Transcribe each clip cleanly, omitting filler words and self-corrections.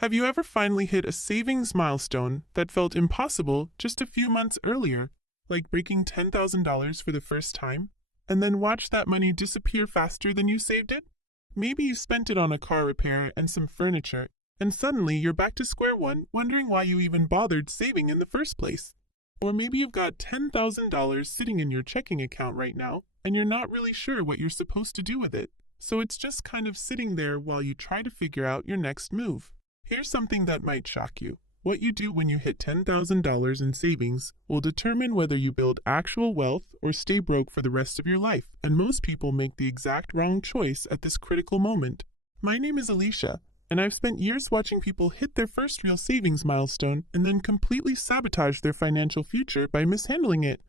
Have you ever finally hit a savings milestone that felt impossible just a few months earlier, like breaking $10,000 for the first time, and then watch that money disappear faster than you saved it? Maybe you spent it on a car repair and some furniture, and suddenly you're back to square one, wondering why you even bothered saving in the first place. Or maybe you've got $10,000 sitting in your checking account right now, and you're not really sure what you're supposed to do with it. So it's just kind of sitting there while you try to figure out your next move. Here's something that might shock you. What you do when you hit $10,000 in savings will determine whether you build actual wealth or stay broke for the rest of your life, and most people make the exact wrong choice at this critical moment. My name is Alicia, and I've spent years watching people hit their first real savings milestone and then completely sabotage their financial future by mishandling it.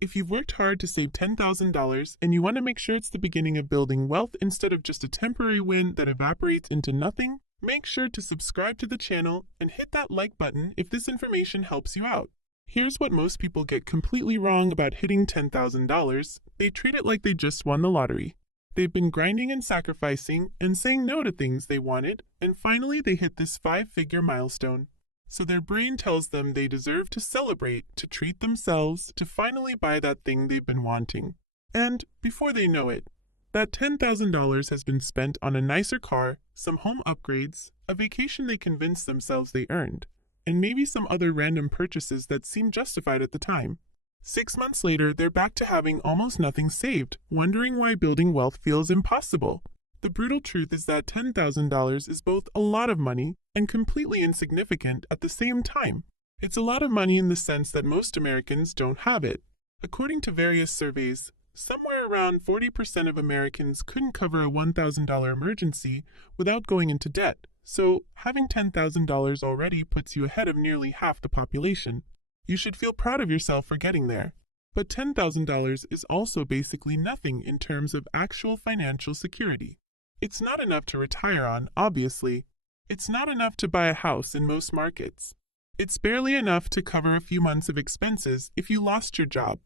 If you've worked hard to save $10,000 and you want to make sure it's the beginning of building wealth instead of just a temporary win that evaporates into nothing, make sure to subscribe to the channel and hit that like button if this information helps you out. Here's what most people get completely wrong about hitting $10,000. They treat it like they just won the lottery. They've been grinding and sacrificing and saying no to things they wanted, and finally they hit this 5-figure milestone. So their brain tells them they deserve to celebrate, to treat themselves, to finally buy that thing they've been wanting. And before they know it, that $10,000 has been spent on a nicer car, some home upgrades, a vacation they convinced themselves they earned, and maybe some other random purchases that seemed justified at the time. 6 months later, they're back to having almost nothing saved, wondering why building wealth feels impossible. The brutal truth is that $10,000 is both a lot of money and completely insignificant at the same time. It's a lot of money in the sense that most Americans don't have it. According to various surveys, somewhere around 40% of Americans couldn't cover a $1,000 emergency without going into debt, so having $10,000 already puts you ahead of nearly half the population. You should feel proud of yourself for getting there. But $10,000 is also basically nothing in terms of actual financial security. It's not enough to retire on, obviously. It's not enough to buy a house in most markets. It's barely enough to cover a few months of expenses if you lost your job.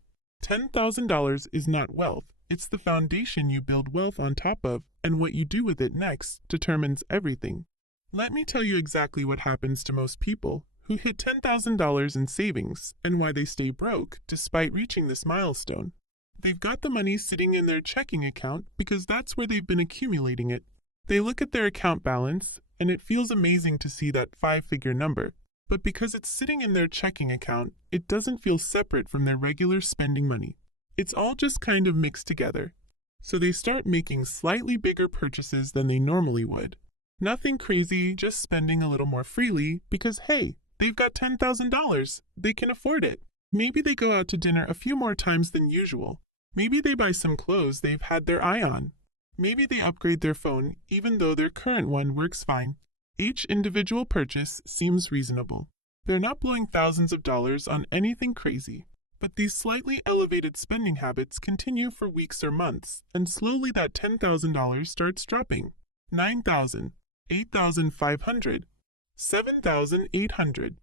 $10,000 is not wealth. It's the foundation you build wealth on top of, and what you do with it next determines everything. Let me tell you exactly what happens to most people who hit $10,000 in savings and why they stay broke despite reaching this milestone. They've got the money sitting in their checking account because that's where they've been accumulating it. They look at their account balance, and it feels amazing to see that 5-figure number. But because it's sitting in their checking account, it doesn't feel separate from their regular spending money. It's all just kind of mixed together. So they start making slightly bigger purchases than they normally would. Nothing crazy, just spending a little more freely because, hey, they've got $10,000. They can afford it. Maybe they go out to dinner a few more times than usual. Maybe they buy some clothes they've had their eye on. Maybe they upgrade their phone even though their current one works fine. Each individual purchase seems reasonable. They're not blowing thousands of dollars on anything crazy. But these slightly elevated spending habits continue for weeks or months, and slowly that $10,000 starts dropping. $9,000, $8,500, $7,800.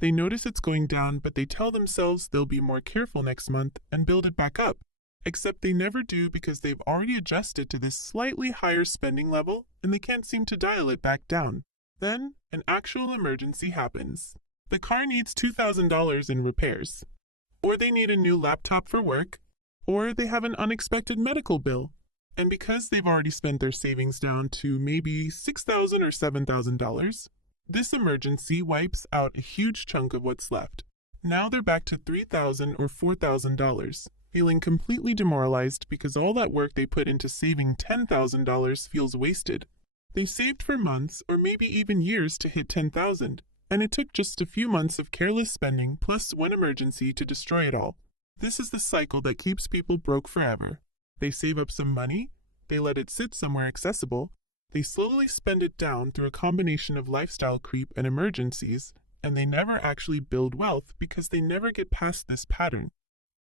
They notice it's going down, but they tell themselves they'll be more careful next month and build it back up. Except they never do because they've already adjusted to this slightly higher spending level and they can't seem to dial it back down. Then, an actual emergency happens. The car needs $2,000 in repairs. Or they need a new laptop for work. Or they have an unexpected medical bill. And because they've already spent their savings down to maybe $6,000 or $7,000, this emergency wipes out a huge chunk of what's left. Now they're back to $3,000 or $4,000, feeling completely demoralized because all that work they put into saving $10,000 feels wasted. They saved for months or maybe even years to hit $10,000, and it took just a few months of careless spending plus one emergency to destroy it all. This is the cycle that keeps people broke forever. They save up some money, they let it sit somewhere accessible, they slowly spend it down through a combination of lifestyle creep and emergencies, and they never actually build wealth because they never get past this pattern.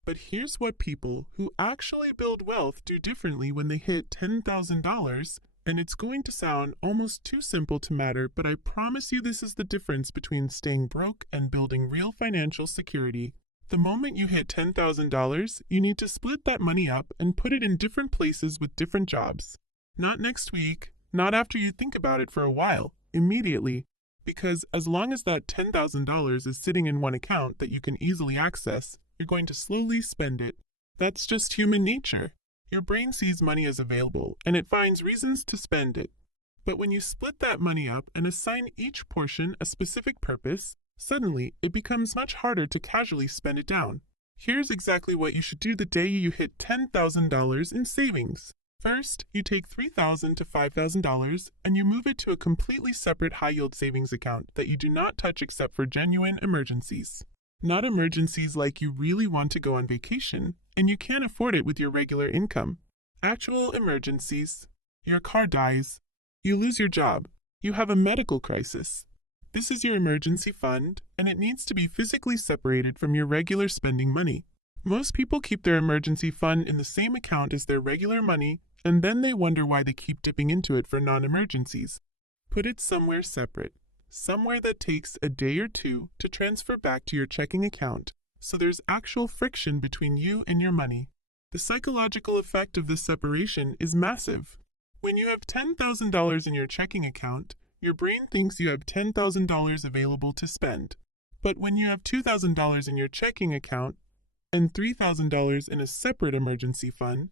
But here's what people who actually build wealth do differently when they hit $10,000, and it's going to sound almost too simple to matter, but I promise you this is the difference between staying broke and building real financial security. The moment you hit $10,000, you need to split that money up and put it in different places with different jobs. Not next week, not after you think about it for a while, immediately. Because as long as that $10,000 is sitting in one account that you can easily access, you're going to slowly spend it. That's just human nature. Your brain sees money as available, and it finds reasons to spend it. But when you split that money up and assign each portion a specific purpose, suddenly it becomes much harder to casually spend it down. Here's exactly what you should do the day you hit $10,000 in savings. First, you take $3,000 to $5,000 and you move it to a completely separate high-yield savings account that you do not touch except for genuine emergencies. Not emergencies like you really want to go on vacation and you can't afford it with your regular income. Actual emergencies. Your car dies. You lose your job. You have a medical crisis. This is your emergency fund, and it needs to be physically separated from your regular spending money. Most people keep their emergency fund in the same account as their regular money, and then they wonder why they keep dipping into it for non-emergencies. Put it somewhere separate, somewhere that takes a day or two to transfer back to your checking account, so there's actual friction between you and your money. The psychological effect of this separation is massive. When you have $10,000 in your checking account, your brain thinks you have $10,000 available to spend. But when you have $2,000 in your checking account and $3,000 in a separate emergency fund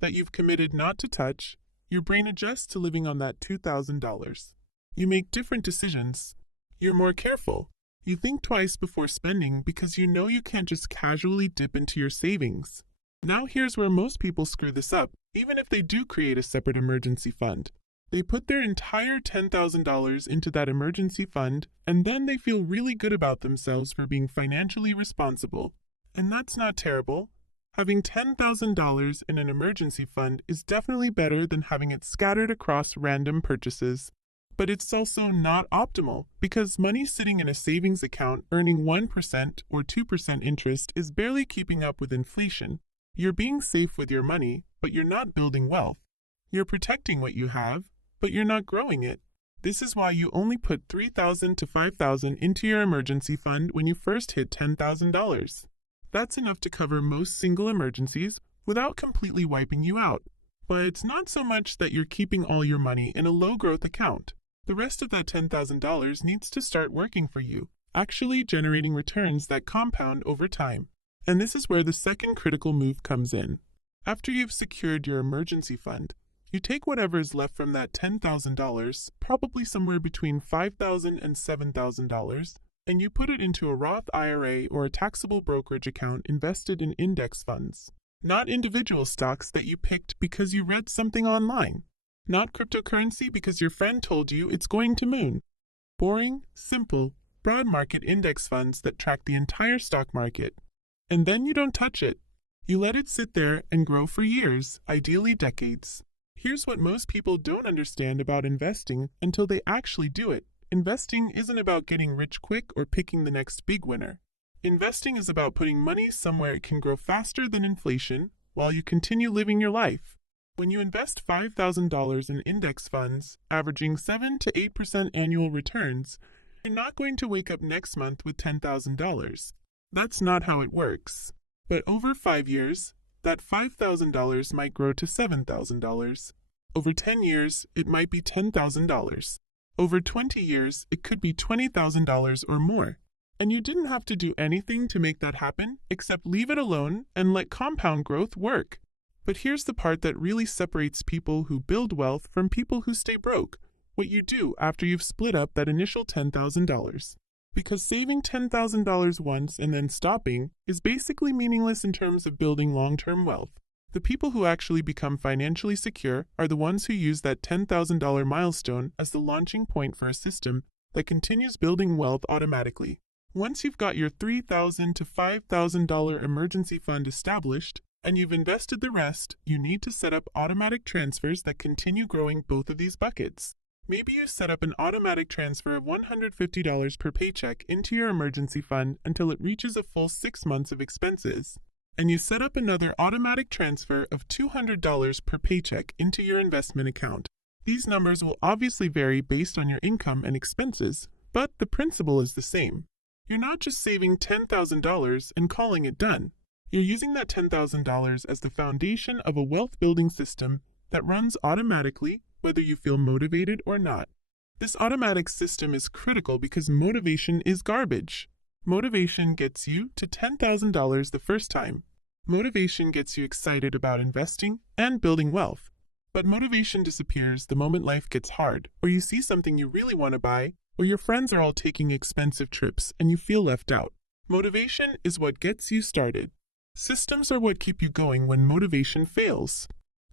that you've committed not to touch, your brain adjusts to living on that $2,000. You make different decisions. You're more careful. You think twice before spending because you know you can't just casually dip into your savings. Now here's where most people screw this up, even if they do create a separate emergency fund. They put their entire $10,000 into that emergency fund, and then they feel really good about themselves for being financially responsible. And that's not terrible. Having $10,000 in an emergency fund is definitely better than having it scattered across random purchases. But it's also not optimal, because money sitting in a savings account earning 1% or 2% interest is barely keeping up with inflation. You're being safe with your money, but you're not building wealth. You're protecting what you have, but you're not growing it. This is why you only put $3,000 to $5,000 into your emergency fund when you first hit $10,000. That's enough to cover most single emergencies without completely wiping you out. But it's not so much that you're keeping all your money in a low-growth account. The rest of that $10,000 needs to start working for you, actually generating returns that compound over time. And this is where the second critical move comes in. After you've secured your emergency fund, you take whatever is left from that $10,000, probably somewhere between $5,000 and $7,000, and you put it into a Roth IRA or a taxable brokerage account invested in index funds. Not individual stocks that you picked because you read something online. Not cryptocurrency because your friend told you it's going to moon. Boring, simple, broad market index funds that track the entire stock market. And then you don't touch it. You let it sit there and grow for years, ideally decades. Here's what most people don't understand about investing until they actually do it. Investing isn't about getting rich quick or picking the next big winner. Investing is about putting money somewhere it can grow faster than inflation while you continue living your life. When you invest $5,000 in index funds, averaging 7 to 8% annual returns, you're not going to wake up next month with $10,000. That's not how it works. But over 5 years, that $5,000 might grow to $7,000. Over 10 years, it might be $10,000. Over 20 years, it could be $20,000 or more. And you didn't have to do anything to make that happen except leave it alone and let compound growth work. But here's the part that really separates people who build wealth from people who stay broke. What you do after you've split up that initial $10,000. Because saving $10,000 once and then stopping is basically meaningless in terms of building long-term wealth. The people who actually become financially secure are the ones who use that $10,000 milestone as the launching point for a system that continues building wealth automatically. Once you've got your $3,000 to $5,000 emergency fund established, and you've invested the rest, you need to set up automatic transfers that continue growing both of these buckets. Maybe you set up an automatic transfer of $150 per paycheck into your emergency fund until it reaches a full 6 months of expenses. And you set up another automatic transfer of $200 per paycheck into your investment account. These numbers will obviously vary based on your income and expenses, but the principle is the same. You're not just saving $10,000 and calling it done. You're using that $10,000 as the foundation of a wealth-building system that runs automatically whether you feel motivated or not. This automatic system is critical because motivation is garbage. Motivation gets you to $10,000 the first time. Motivation gets you excited about investing and building wealth. But motivation disappears the moment life gets hard, or you see something you really want to buy, or your friends are all taking expensive trips and you feel left out. Motivation is what gets you started. Systems are what keep you going when motivation fails.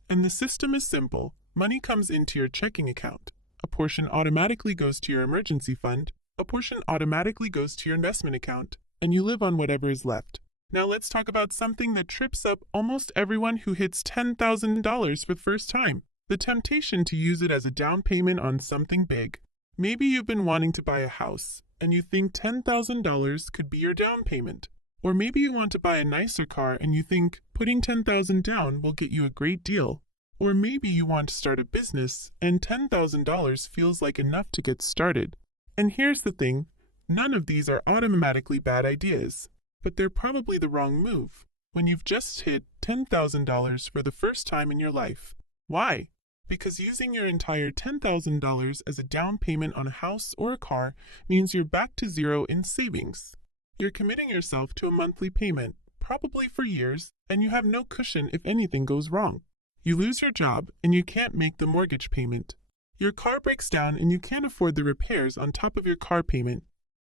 And the system is simple. Money comes into your checking account. A portion automatically goes to your emergency fund. A portion automatically goes to your investment account, and you live on whatever is left. Now let's talk about something that trips up almost everyone who hits $10,000 for the first time. The temptation to use it as a down payment on something big. Maybe you've been wanting to buy a house, and you think $10,000 could be your down payment. Or maybe you want to buy a nicer car and you think putting $10,000 down will get you a great deal. Or maybe you want to start a business and $10,000 feels like enough to get started. And here's the thing, none of these are automatically bad ideas, but they're probably the wrong move when you've just hit $10,000 for the first time in your life. Why? Because using your entire $10,000 as a down payment on a house or a car means you're back to zero in savings. You're committing yourself to a monthly payment, probably for years, and you have no cushion if anything goes wrong. You lose your job and you can't make the mortgage payment. Your car breaks down and you can't afford the repairs on top of your car payment.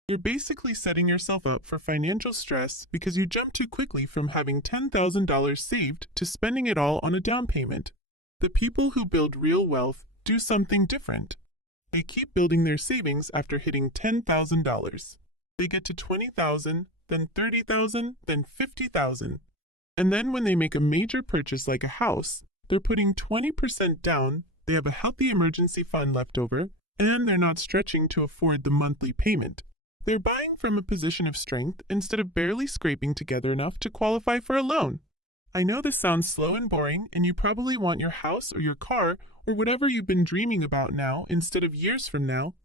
You're basically setting yourself up for financial stress because you jumped too quickly from having $10,000 saved to spending it all on a down payment. The people who build real wealth do something different. They keep building their savings after hitting $10,000. They get to $20,000, then $30,000, then $50,000. And then when they make a major purchase like a house, they're putting 20% down, they have a healthy emergency fund left over, and they're not stretching to afford the monthly payment. They're buying from a position of strength instead of barely scraping together enough to qualify for a loan. I know this sounds slow and boring, and you probably want your house or your car or whatever you've been dreaming about now instead of years from now.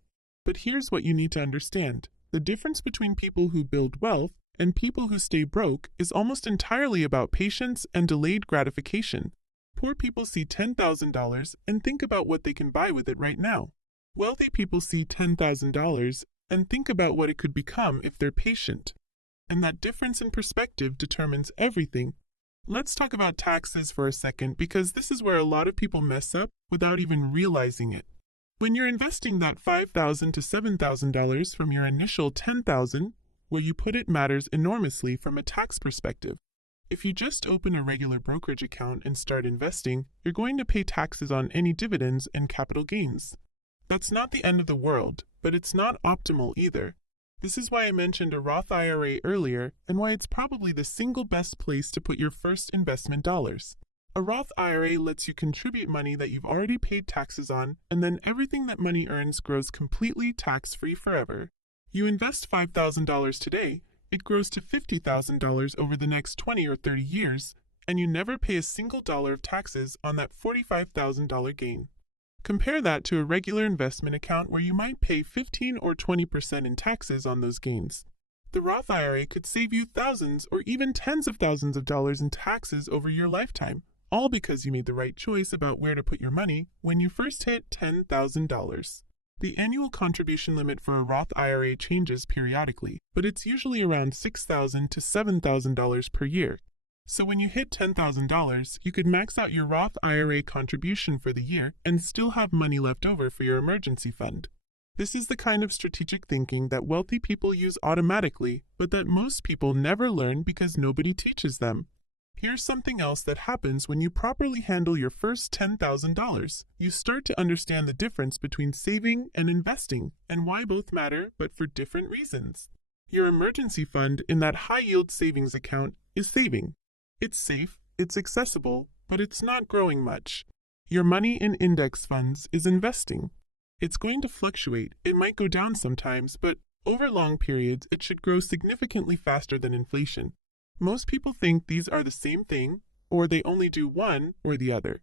But here's what you need to understand. The difference between people who build wealth and people who stay broke is almost entirely about patience and delayed gratification. Poor people see $10,000 and think about what they can buy with it right now. Wealthy people see $10,000 and think about what it could become if they're patient. And that difference in perspective determines everything. Let's talk about taxes for a second because this is where a lot of people mess up without even realizing it. When you're investing that $5,000 to $7,000 from your initial $10,000, where you put it matters enormously from a tax perspective. If you just open a regular brokerage account and start investing, you're going to pay taxes on any dividends and capital gains. That's not the end of the world, but it's not optimal either. This is why I mentioned a Roth IRA earlier and why it's probably the single best place to put your first investment dollars. A Roth IRA lets you contribute money that you've already paid taxes on, and then everything that money earns grows completely tax-free forever. You invest $5,000 today, it grows to $50,000 over the next 20 or 30 years, and you never pay a single dollar of taxes on that $45,000 gain. Compare that to a regular investment account where you might pay 15 or 20% in taxes on those gains. The Roth IRA could save you thousands or even tens of thousands of dollars in taxes over your lifetime, all because you made the right choice about where to put your money when you first hit $10,000. The annual contribution limit for a Roth IRA changes periodically, but it's usually around $6,000 to $7,000 per year. So when you hit $10,000, you could max out your Roth IRA contribution for the year and still have money left over for your emergency fund. This is the kind of strategic thinking that wealthy people use automatically, but that most people never learn because nobody teaches them. Here's something else that happens when you properly handle your first $10,000. You start to understand the difference between saving and investing, and why both matter, but for different reasons. Your emergency fund in that high-yield savings account is saving. It's safe, it's accessible, but it's not growing much. Your money in index funds is investing. It's going to fluctuate, it might go down sometimes, but over long periods it should grow significantly faster than inflation. Most people think these are the same thing, or they only do one or the other.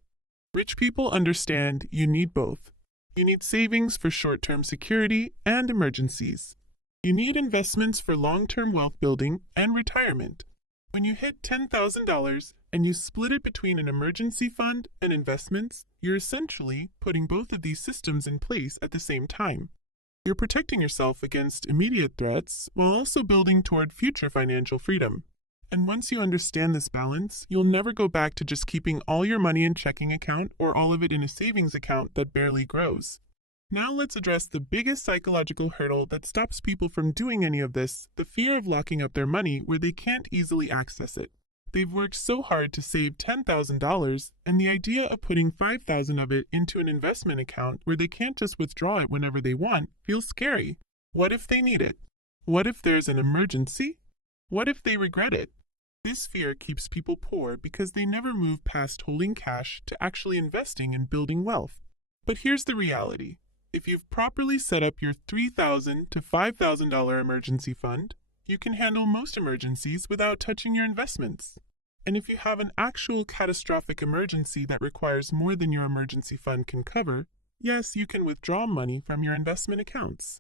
Rich people understand you need both. You need savings for short-term security and emergencies. You need investments for long-term wealth building and retirement. When you hit $10,000 and you split it between an emergency fund and investments, you're essentially putting both of these systems in place at the same time. You're protecting yourself against immediate threats while also building toward future financial freedom. And once you understand this balance, you'll never go back to just keeping all your money in checking account or all of it in a savings account that barely grows. Now let's address the biggest psychological hurdle that stops people from doing any of this, the fear of locking up their money where they can't easily access it. They've worked so hard to save $10,000, and the idea of putting $5,000 of it into an investment account where they can't just withdraw it whenever they want feels scary. What if they need it? What if there's an emergency? What if they regret it? This fear keeps people poor because they never move past holding cash to actually investing and building wealth. But here's the reality. If you've properly set up your $3,000 to $5,000 emergency fund, you can handle most emergencies without touching your investments. And if you have an actual catastrophic emergency that requires more than your emergency fund can cover, yes, you can withdraw money from your investment accounts.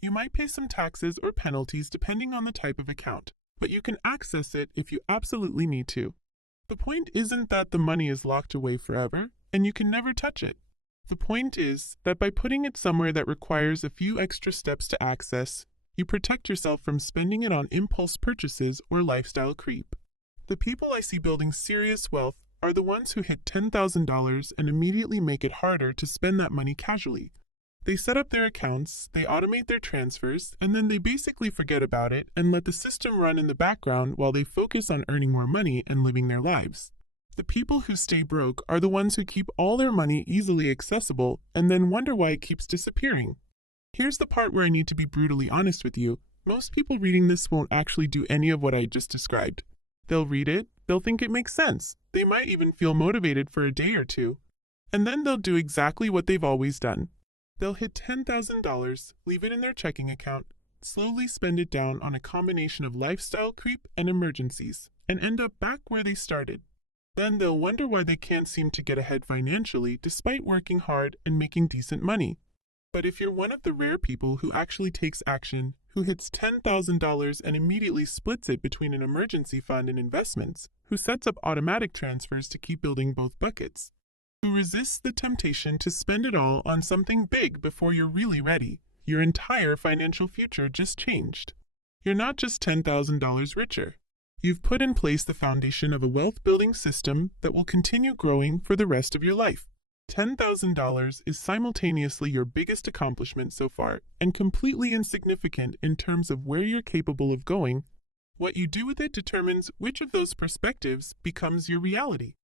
You might pay some taxes or penalties depending on the type of account, but you can access it if you absolutely need to. The point isn't that the money is locked away forever and you can never touch it. The point is that by putting it somewhere that requires a few extra steps to access, you protect yourself from spending it on impulse purchases or lifestyle creep. The people I see building serious wealth are the ones who hit $10,000 and immediately make it harder to spend that money casually. They set up their accounts, they automate their transfers, and then they basically forget about it and let the system run in the background while they focus on earning more money and living their lives. The people who stay broke are the ones who keep all their money easily accessible and then wonder why it keeps disappearing. Here's the part where I need to be brutally honest with you. Most people reading this won't actually do any of what I just described. They'll read it, they'll think it makes sense, they might even feel motivated for a day or two, and then they'll do exactly what they've always done. They'll hit $10,000, leave it in their checking account, slowly spend it down on a combination of lifestyle creep and emergencies, and end up back where they started. Then they'll wonder why they can't seem to get ahead financially despite working hard and making decent money. But if you're one of the rare people who actually takes action, who hits $10,000 and immediately splits it between an emergency fund and investments, who sets up automatic transfers to keep building both buckets, who resists the temptation to spend it all on something big before you're really ready, your entire financial future just changed. You're not just $10,000 richer. You've put in place the foundation of a wealth-building system that will continue growing for the rest of your life. $10,000 is simultaneously your biggest accomplishment so far and completely insignificant in terms of where you're capable of going. What you do with it determines which of those perspectives becomes your reality.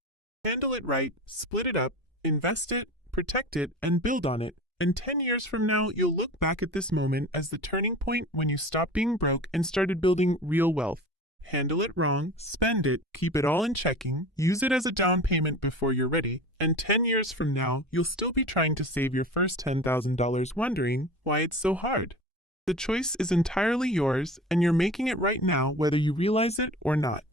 Handle it right, split it up, invest it, protect it, and build on it. And 10 years from now, you'll look back at this moment as the turning point when you stopped being broke and started building real wealth. Handle it wrong, spend it, keep it all in checking, use it as a down payment before you're ready, and 10 years from now, you'll still be trying to save your first $10,000 wondering why it's so hard. The choice is entirely yours, and you're making it right now whether you realize it or not.